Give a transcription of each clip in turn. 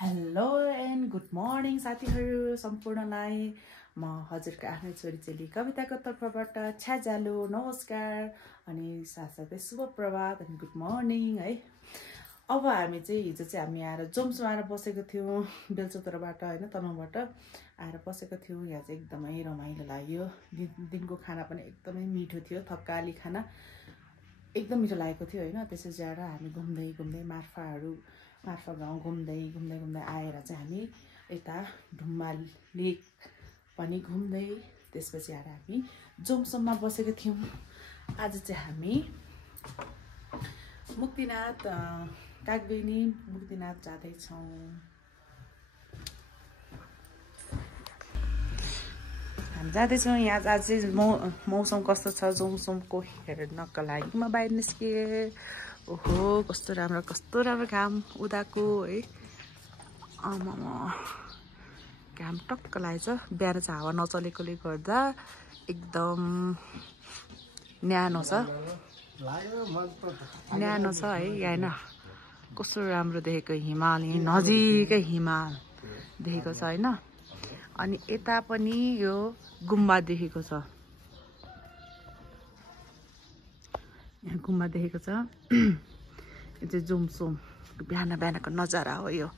Hello and good morning साथीहरू सम्पूर्णलाई म हजुरको आफ्नै छोरी चेली कविताको तर्फबाट छ्याजालो नमस्कार अनि साथसाथै शुभ प्रभात अनि गुड मर्निङ है। अब हामी चाहिँ हिजो चाहिँ हामी आएर जोम्सो आएर बसेको थियौँ बेलचोतरबाट होइन तनहुँबाट आएर बसेको थियौँ। यहाँ चाहिँ एकदमै रमाइलो लाग्यो। दिनको खाना पनि एकदमै मिठो थियो, थकाली खाना एकदम मिठो लागेको थियो होइन। त्यसपछि आएर हामी घुम्दै घुम्दै मार्फा गाउँ घुम्दै आएर चाहिँ हामी यता ढुम्मा लेक पनि घुम्दै त्यसपछि आएर हामी जोमसोममा बसेको थियौँ। आज चाहिँ हामी मुक्तिनाथ कागबेनी मुक्तिनाथ जाँदैछौँ। हामी जाँदैछौँ। यहाँ आज चाहिँ मौसम कस्तो छ जोमसोमको हेर्नको लागि म बाहिर निस्केँ। ओहो कस्तो राम्रो घाम उदाएको है। आमामा घाम टक्क लागेछ। बिहान चाहिँ हावा नचलेकोले गर्दा एकदम न्यानो छ है। यहाँ होइन कस्तो राम्रो देखेको हिमाल, नजिकै हिमाल देखेको छ होइन। अनि यता पनि यो गुम्बा देखेको छ, यहाँ गुम्बा देखेको छ। यो चाहिँ जोमसोम बिहानको नजारा हो। यो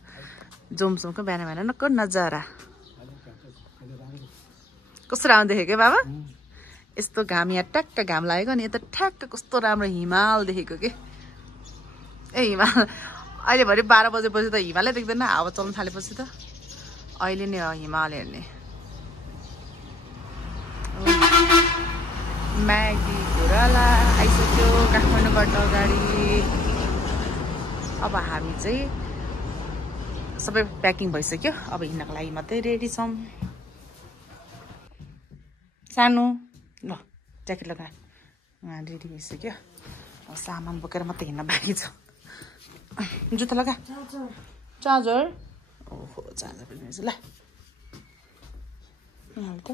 जोमसोमको बिहानको नजारा कस्तो राम्रो देखेको बाबा। यस्तो घाम यहाँ ट्याक्क घाम लागेको अनि यता ठ्याक्क कस्तो राम्रो हिमाल देखेको के। हिमाल अहिले भरे 12 बजेपछि त हिमालै देख्दैन, हावा चल्न थालेपछि त अहिले नै हिमाल हेर्ने। म्यागी घोराला आइसक्यो काठमाडौँबाट अगाडि। अब हामी चाहिँ सबै प्याकिङ भइसक्यो, अब हिँड्नको लागि मात्रै रेडी छौँ। सानो ल ज्याकेट लगा, उहाँ रेडी भइसक्यो। अब सामान बोकेर मात्रै हिँड्न बाँकी छ। जुत्ता लगा, चार्जर, ओहो चार्जर पनि रहेछ। ल त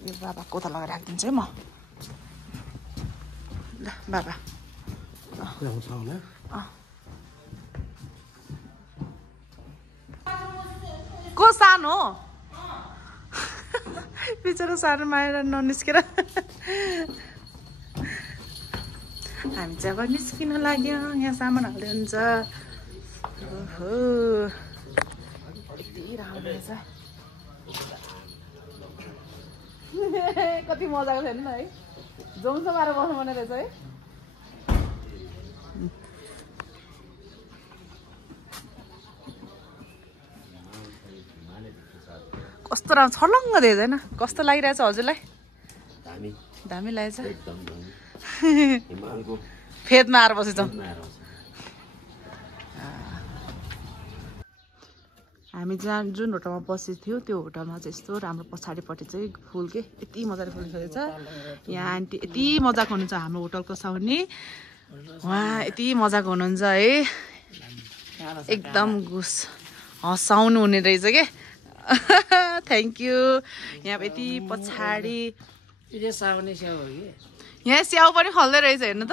यो बाबाको त लगाएर राखिदिन्छु है म। ल बाबा को सानो बिचरा सानो माएर ननिस्केर हामी चाहिँ अब निस्किन लाग्यो। यहाँ सामान हाल्दै हुन्छ। ओहो यति राम्रो रहेछ, कति मजाको थियो नि है। जोमसोम आएर बस्नु पर्ने रहेछ है। कस्तो राम्रो छर्लङ्ग देखेछ होइन। कस्तो लागिरहेछ हजुरलाई? दामी लागेछ। फेदमा आएर बसेछौँ। हामी जहाँ जुन होटलमा बसेको थियो त्यो होटलमा चाहिँ यस्तो राम्रो पछाडिपट्टि चाहिँ फुल के यति मजाले फुलिसकेको छ। यहाँ आन्टी यति मजाको हुनुहुन्छ हाम्रो होटलको साउनी, उहाँ यति मजाको हुनुहुन्छ है। एकदम घुस हँसाउनु हुने रहेछ के। Thank you. यहाँ यति पछाडि यहाँ स्याउ पनि फल्दै रहेछ हेर्नु त।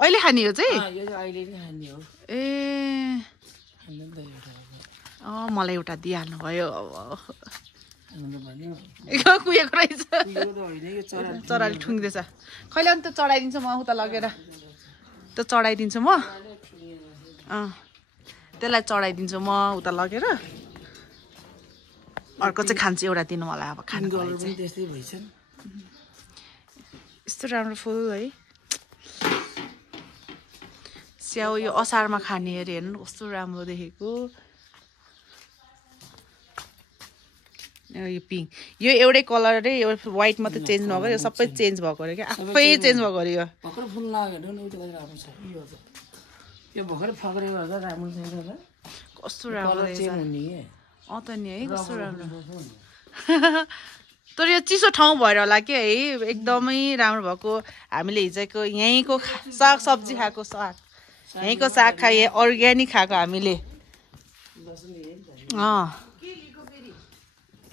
अहिले खाने हो चाहिँ ए मलाई एउटा दिइहाल्नु भयो। कुहेको रहेछ, चराले ठुङ्गिँदैछ। कहिले अनि त्यो चढाइदिन्छु म उता लगेर, त्यो चढाइदिन्छु म। त्यसलाई चढाइदिन्छु म उता लगेर। अर्को चाहिँ खान्छु एउटा दिनु मलाई अब खानुको लागि चाहिँ। यस्तो राम्रो फुल है स्याउ। यो असारमा खाने अरे हेर्नु कस्तो राम्रो देखेको। यो पिङ्क यो एउटै कलर अरे, यो व्हाइट मात्रै चेन्ज नगऱ्यो, यो सबै चेन्ज भएको अरे क्या, आफै चेन्ज भएको अरे। यो भर्खर फुल लाग्यो कस्तो राम्रो त नि है, कस्तो राम्रो। तर यो चिसो ठाउँ भएर होला कि है, एकदमै राम्रो भएको। हामीले हिजोको यहीँको साग सब्जी खाएको, यहीँको साग खाएँ, अर्ग्यानिक खाएको हामीले।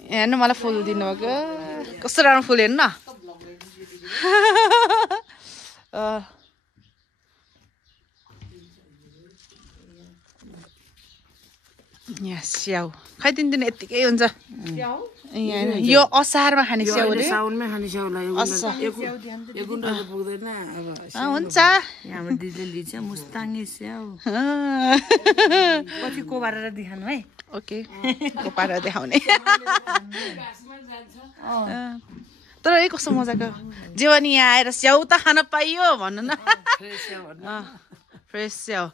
हेर्नु मलाई फुल दिनुभएको, कस्तो राम्रो फुल हेर्नु न। यहाँ स्याउ खाइदिनु यतिकै हुन्छ यो असारमा खाने स्याउ रे साउनमै खाने स्याउलाई पुग्दैन अब हुन्छ हाम्रो दिदीले लिन्छ मुस्ताङ्गे स्याउ पछि कोबारेर देखाउनु है ओके कोपारेर देखाउने तर यही कस्तो मजाको जेवानी यहाँ आएर स्याउ त खान पाइयो भन्नु न फ्रेस स्याउ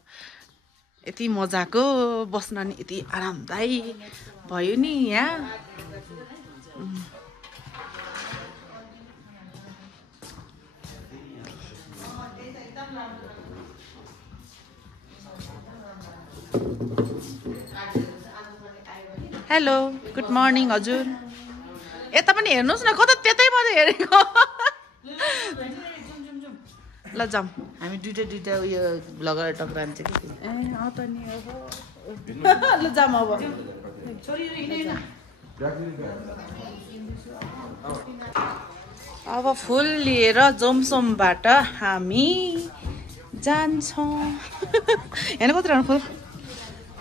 यति मजाको बस्न नि यति आरामदायी भयो नि यहाँ हेलो गुड मर्निङ हजुर यता पनि हेर्नुहोस् न कता त्यतैबाट हेरेको ल जाऊँ हामी दुइटा उयो भ्लगर टक्रान्छ कि ए त नि अब ल जाऊँ अब अब फुल लिएर जोमसोमबाट हामी जान्छौँ हेर्नु कति राम्रो फुल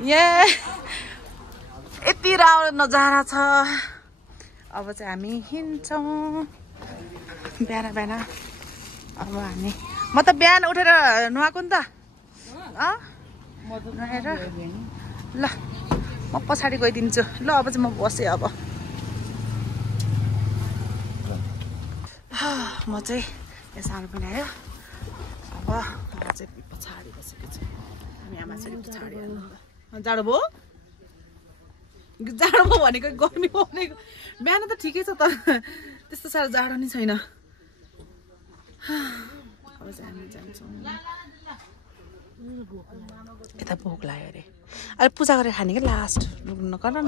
यति राम्रो नजारा छ अब चाहिँ हामी हिँड्छौँ बिहान बिहान अब हामी म त बिहान उठेर नुहाएको नि त नुहाएर ल म पछाडि गइदिन्छु ल अब चाहिँ म बसेँ अब म चाहिँ यो सानो पनि आयो अब म चाहिँ पछाडि बसेको छु हामी आमा चाहिँ पछाडि जाडो भयो जाडो भयो भनेको गर्मी भनेको बिहान त ठिकै छ त त्यस्तो साह्रो जाडो नि छैन अब चाहिँ हामी जान्छौँ यता भोक लाग्यो अरे अहिले पूजा गरेर खाने कि लास्ट नगर न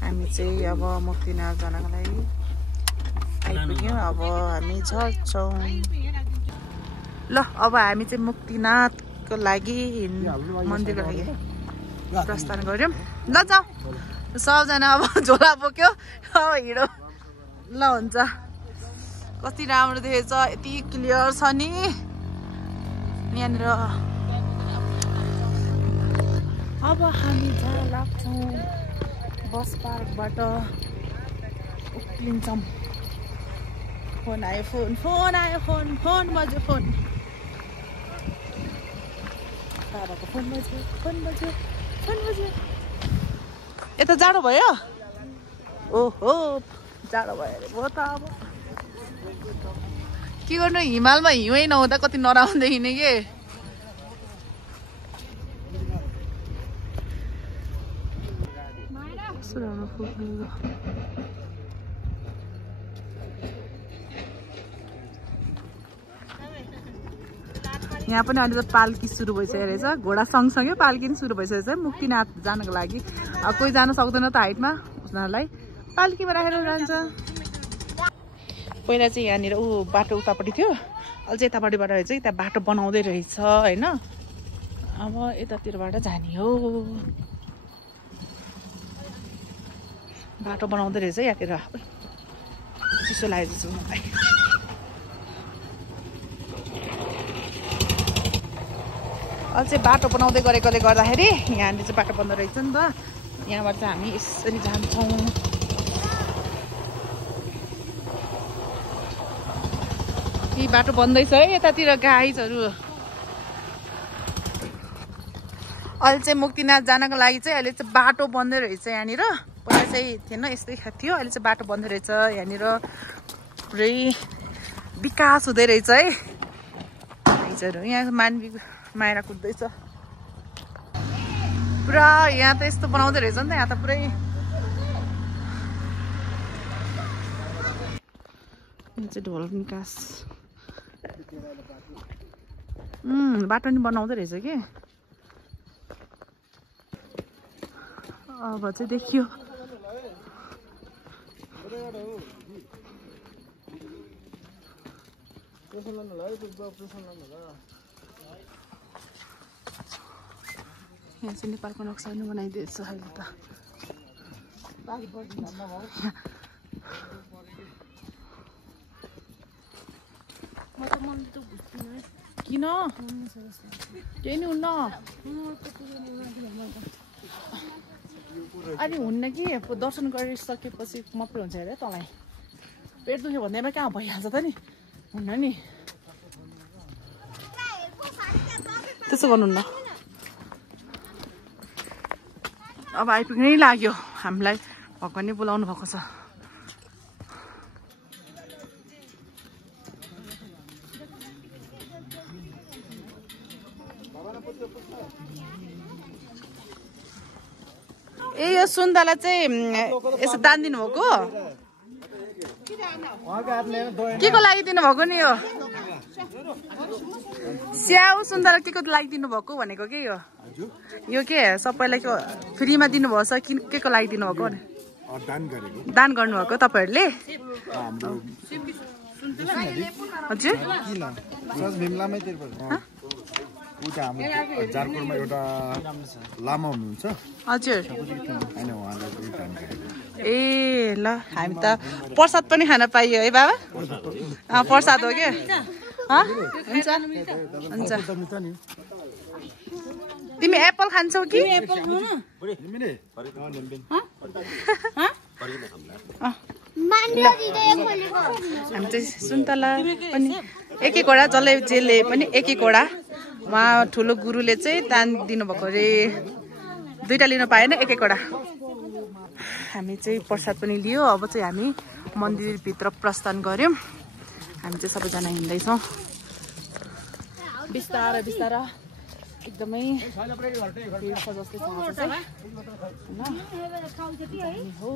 हामी चाहिँ अब मुक्तिनाथ जानको लागि आइपुग्यौँ अब हामी झर्छौँ ल अब हामी चाहिँ मुक्तिनाथको लागि मन्दिरको लागि प्रस्थान गऱ्यौँ ल जाउँ सबजना अब झोला बोक्यो अब हिँडो ल हुन्छ कति राम्रो देखेछ यति क्लियर छ नि यहाँनिर अब हामी जहाँ लाग्छौँ बस पार्कबाट उक्लिन्छौँ फोन आयो फोन आयो फोन बज्यो फोन बाबाको फोन बज्यो यता जाडो भयो ओहो जाडो भयो अरे भयो त अब के गर्नु हिमालमा हिउँै नहुँदा कति नराम्रो देखिने के यहाँ पनि अहिले त पाल्की सुरु भइसकेको रहेछ घोडा सँगसँगै पाल्की पनि सुरु भइसकेको छ मुक्तिनाथ जानको लागि अब कोही जान सक्दैन त हाइटमा उनीहरूलाई पाल्कीमा राखेर जान्छ पहिला चाहिँ यहाँनिर बाटो उतापट्टि थियो अहिले चाहिँ यतापट्टिबाट चाहिँ त्यहाँ बाटो बनाउँदै रहेछ होइन अब यतातिरबाट जाने हो बाटो बनाउँदै रहेछ यहाँतिर चिसो लागेको छ मलाई अहिले चाहिँ बाटो बनाउँदै गरेकोले गर्दाखेरि यहाँनिर चाहिँ बाटो बन्द रहेछ नि त यहाँबाट चाहिँ हामी यसरी जान्छौँ यी बाटो बन्दैछ है यतातिर गाइजहरू अहिले चाहिँ मुक्तिनाथ जानको लागि चाहिँ अहिले चाहिँ बाटो बन्दै रहेछ यहाँनिर पहिला चाहिँ थिएन यस्तै थियो अहिले चाहिँ बाटो बन्दै रहेछ यहाँनिर पुरै विकास हुँदै रहेछ है गाइजहरू यहाँ मानवी माया कुद्दैछ पुरा यहाँ त यस्तो बनाउँदै रहेछ नि त यहाँ त पुरै यहाँ चाहिँ ढोल निकास बाटो नि बनाउँदै रहेछ कि अब चाहिँ देखियो यहाँ चाहिँ नेपालको नक्सा पनि बनाइदिएछ अहिले त किन केही नि हुन्न अनि हुन्न कि दर्शन गरिसकेपछि मात्रै हुन्छ अरे तँलाई पेट दुख्यो भन्दैमा कहाँ भइहाल्छ त नि हुन्न नि त्यसो गर्नुहुन्न अब आइपुग्नै लाग्यो हामीलाई भगवानले बोलाउनु भएको छ ए यो सुन्तला चाहिँ यसो दान दिनुभएको के को लागि दिनुभएको नि यो स्याउ सुन्तला के को लागि दिनुभएको भनेको के यो के सबैलाई फ्रीमा दिनुभएको छ के को लागि दिनुभएको दान गर्नुभएको तपाईँहरूले हजुर जारपुरमा एउटा लामा हुनुहुन्छ हजुर ए ल हामी त प्रसाद पनि खान पाइयो है बाबा प्रसाद हो क्या हुन्छ हुन्छ तिमी एप्पल खान्छौ कि हामी चाहिँ सुन्तला पनि एक एकवटा जसले जेले पनि एक एकवटा उहाँ ठुलो गुरुले चाहिँ दान दिनुभएको अरे दुईटा लिन पाएन एक एकवटा हामी चाहिँ प्रसाद पनि लियो अब चाहिँ हामी मन्दिरभित्र प्रस्थान गऱ्यौँ हामी चाहिँ सबैजना हिँड्दैछौँ बिस्तारै बिस्तारै एकदमै जस्तै हो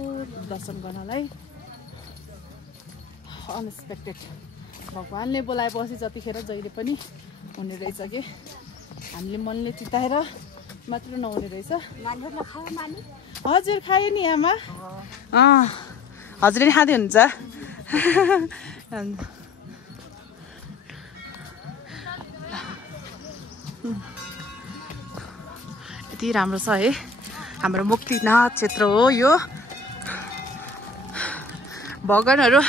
दर्शन गर्नलाई अनएक्सपेक्टेड भगवानले बोलाएपछि जतिखेर जहिले पनि हुने रहेछ कि हामीले मनले चिताएर मात्र नहुने रहेछ हजुर खायो नि आमा हजुरले नि खाँदै हुन्छ यति राम्रो छ है हाम्रो मुक्तिनाथ क्षेत्र हो यो भगवानहरू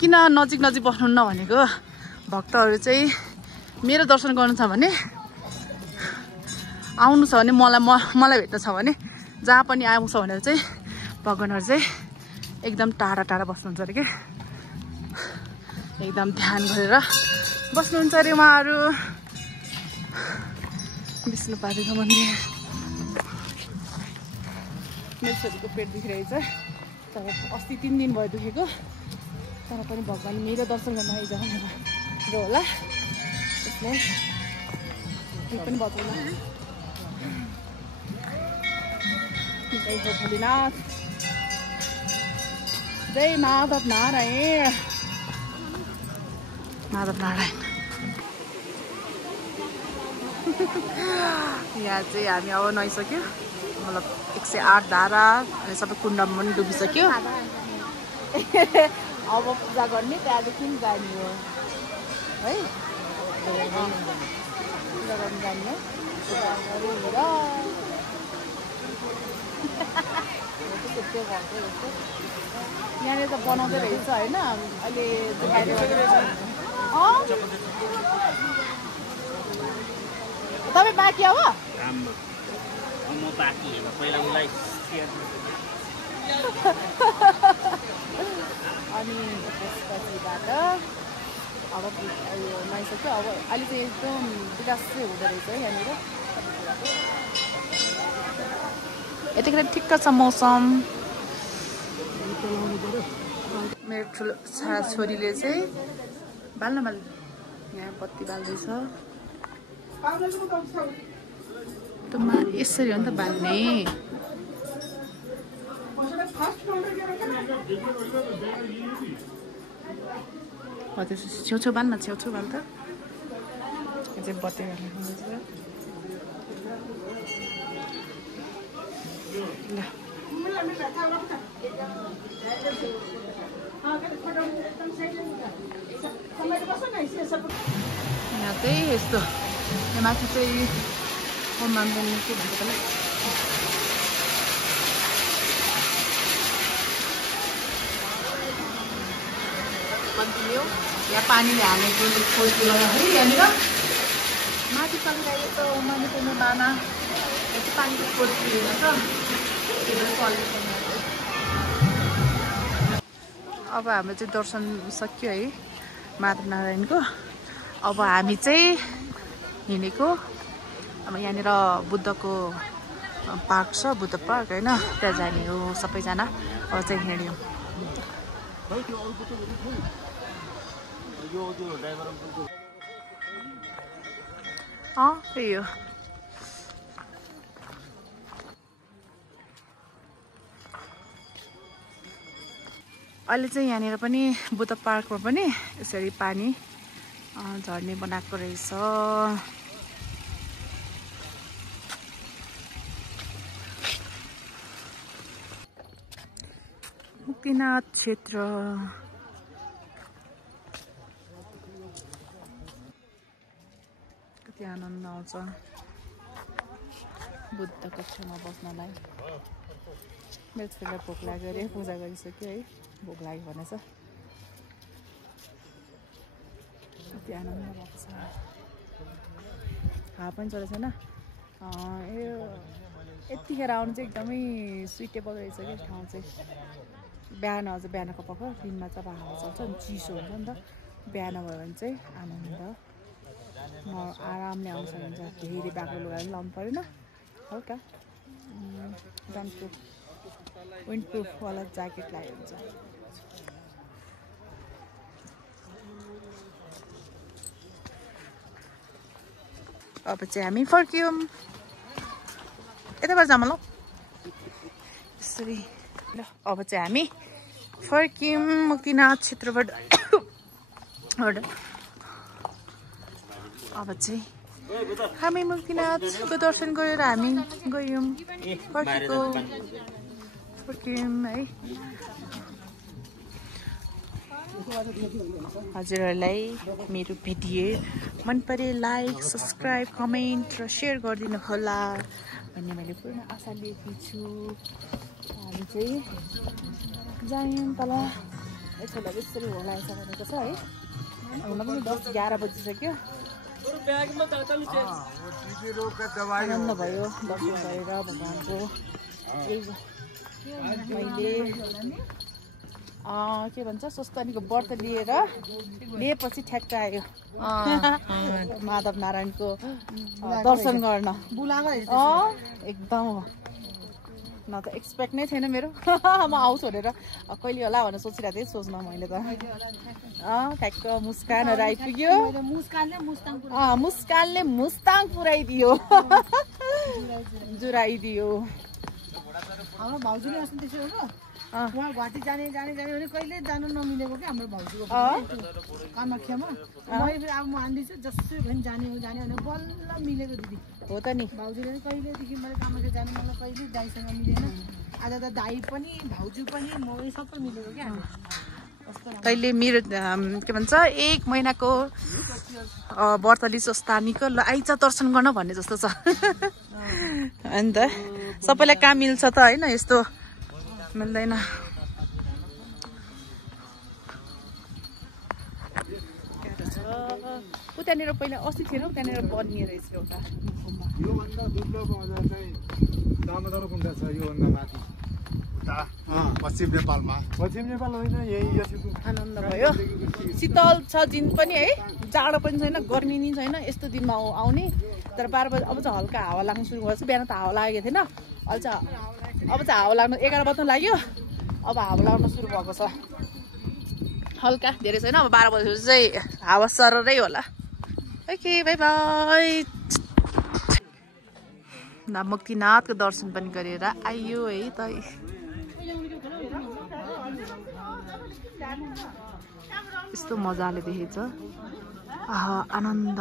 किन नजिक नजिक बस्नुहुन्न भनेको भक्तहरू चाहिँ मेरो दर्शन गर्नु छ भने आउनु छ भने मलाई भेट्नु छ भने जहाँ पनि आउँछ भनेर चाहिँ भगवानहरू चाहिँ एकदम टाढा टाढा बस्नुहुन्छ अरे कि एकदम ध्यान गरेर बस्नुहुन्छ अरे उहाँहरू विष्णुपादुका मन्दिर मेरो छोरीको पेट दुखिरहेछ तर अस्ति 3 दिन भयो दुखेको तर पनि भगवान मेरो दर्शन गर्न आइजानु होला त्यसलाई केही पनि बचाउला जय हो भोलेनाथ जय माधव नारायण माधव नारायण यहाँ चाहिँ हामी अब नुहाइसक्यो मतलब 108 धारा अनि सबै कुण्डमा पनि डुबिसक्यो अब पूजा गर्ने त्यहाँदेखि जाने हो है पूजा गर्नु जाने हो यहाँनिर त बनाउँदै रहेछ होइन अहिले तपाईँ बाँकी अब अनि त्यसपछिबाट अब यो नुहाइसक्यो अब अहिले चाहिँ एकदम विकास चाहिँ हुँदो रहेछ है यहाँनिर यतिखेर ठिक्क छ मौसम मेरो ठुलो छोरीले चाहिँ बाल्न यहाँ बत्ती बाल्दैछ यसरी हो नि त बाल्ने हजुर छेउछेउ बाल्न छेउछेउ बाल त चाहिँ बत्ती बाल्ने ल यहाँ चाहिँ यस्तो यहाँ माथि चाहिँ होममान बोल्नु के भन्छ त्यसलाई कन्टिन्यू यहाँ पानीले हालेको खोज्नु गर्दाखेरि यहाँनिर माथि चलिरहेको उमानी पुग्ने बाना यति पानीको कोटी हेर्नु छ अब हाम्रो चाहिँ दर्शन सक्यो है माधव नारायणको अब हामी चाहिँ हिँडेको अब यहाँनिर बुद्धको पार्क छ बुद्ध पार्क होइन त्यहाँ जाने हो सबैजना अब चाहिँ हिँड्यौँ त्यही हो अहिले चाहिँ यहाँनिर पनि बुद्ध पार्कमा पनि यसरी पानी झर्ने बनाएको रहेछ मुक्तिनाथ क्षेत्र कति आनन्द आउँछ बुद्धको छेउमा बस्नलाई मेरो छोरीलाई भोक लाग्यो अरे पूजा गरिसक्यो है भोक लाग्यो भनेछ कति आनन्द भएको छ हावा पनि चलेको छैन यो यतिखेर आउनु चाहिँ एकदमै सुइटेबल रहेछ कि ठाउँ चाहिँ बिहान अझ बिहानको पख दिनमा चाहिँ अब हावा चल्छ अनि चिसो हुन्छ नि त बिहान भयो भने चाहिँ आनन्द आरामले आउनु सक्नुहुन्छ धेरै बाक्लो लुगा पनि लाउनु परेन हल्का सनप्रुफ विन्ड प्रुफवाला ज्याकेट लगायो हुन्छ अब चाहिँ हामी फर्क्यौँ यताबाट जाऊँ ल यसरी ल अब चाहिँ हामी फर्क्यौँ मुक्तिनाथ क्षेत्रबाट अब चाहिँ हामी मुक्तिनाथको दर्शन गरेर हामी गयौँ फर्क्यौँ है हजुरहरूलाई मेरो भिडियो मन परे लाइक सब्सक्राइब कमेन्ट र सेयर गरिदिनु होला भन्ने मैले पूर्ण आशा लिएकी छु हामी चाहिँ जायौँ तल यसोलाई यसरी होला यसो भनेको छ है हुन पनि 10-11 बजिसक्यो आनन्द भयो दर्शन गरेर भगवान्को मैले के भन्छ स्वस्तानीको व्रत लिएपछि ठ्याक्क आयो माधव नारायणको दर्शन गर्न एकदम न त एक्सपेक्ट नै थिएन मेरो म आउँछु भनेर कहिले होला भनेर सोचिरहेको थिएँ सोच्न मैले त ठ्याक्क मुस्कानहरू आइपुग्यो मुस्कानले मुस्ताङ पुऱ्याइदियो जुराइदियो हाम्रो भाउजूले अस्ति त्यसो हो उहाँ घाटी जाने भने कहिले जानु नमिलेको क्या हाम्रो भाउजूको कामाख्यामा मैले फेरि अब म आन्दैछु जसरी पनि जाने भने बल्ल मिलेको दिदी हो त नि भाउजूले कहिलेदेखि मैले कामाख्या जानु मलाई कहिले दाइसँग मिलेन आज त दाइ पनि भाउजू पनि म सबै मिलेको क्या तैँले मेरो के भन्छ 1 महिनाको व्रतली स्वस्तानीको ल आइज दर्शन गर्न भन्ने जस्तो छ अन्त सबैलाई काम मिल्छ त होइन यस्तो मिल्दैन त्यहाँनिर पहिला अस्ति थिएन त्यहाँनिर बनिएर रहेछ एउटा योभन्दा दुर्लभ अझ चाहिँ दामोदर कुण्ड छ योभन्दा माथि पश्चिम नेपालमा पश्चिम नेपाल होइन यही आनन्द भयो शीतल छ दिन पनि है जाडो पनि छैन गर्मी नि छैन यस्तो दिनमा आउने तर 12 बजे अब चाहिँ हल्का हावा लाग्न सुरु भएछ बिहान त हावा लागेको थिएन अब चाहिँ हावा लाग्नु 11 बज्न लाग्यो अब हावा लाग्न सुरु भएको छ हल्का धेरै छैन अब 12 बजेपछि चाहिँ हावा सररै होला ओके बाई बाई मुक्तिनाथको दर्शन पनि गरेर आइयो है त यस्तो मजाले देखेछ आनन्द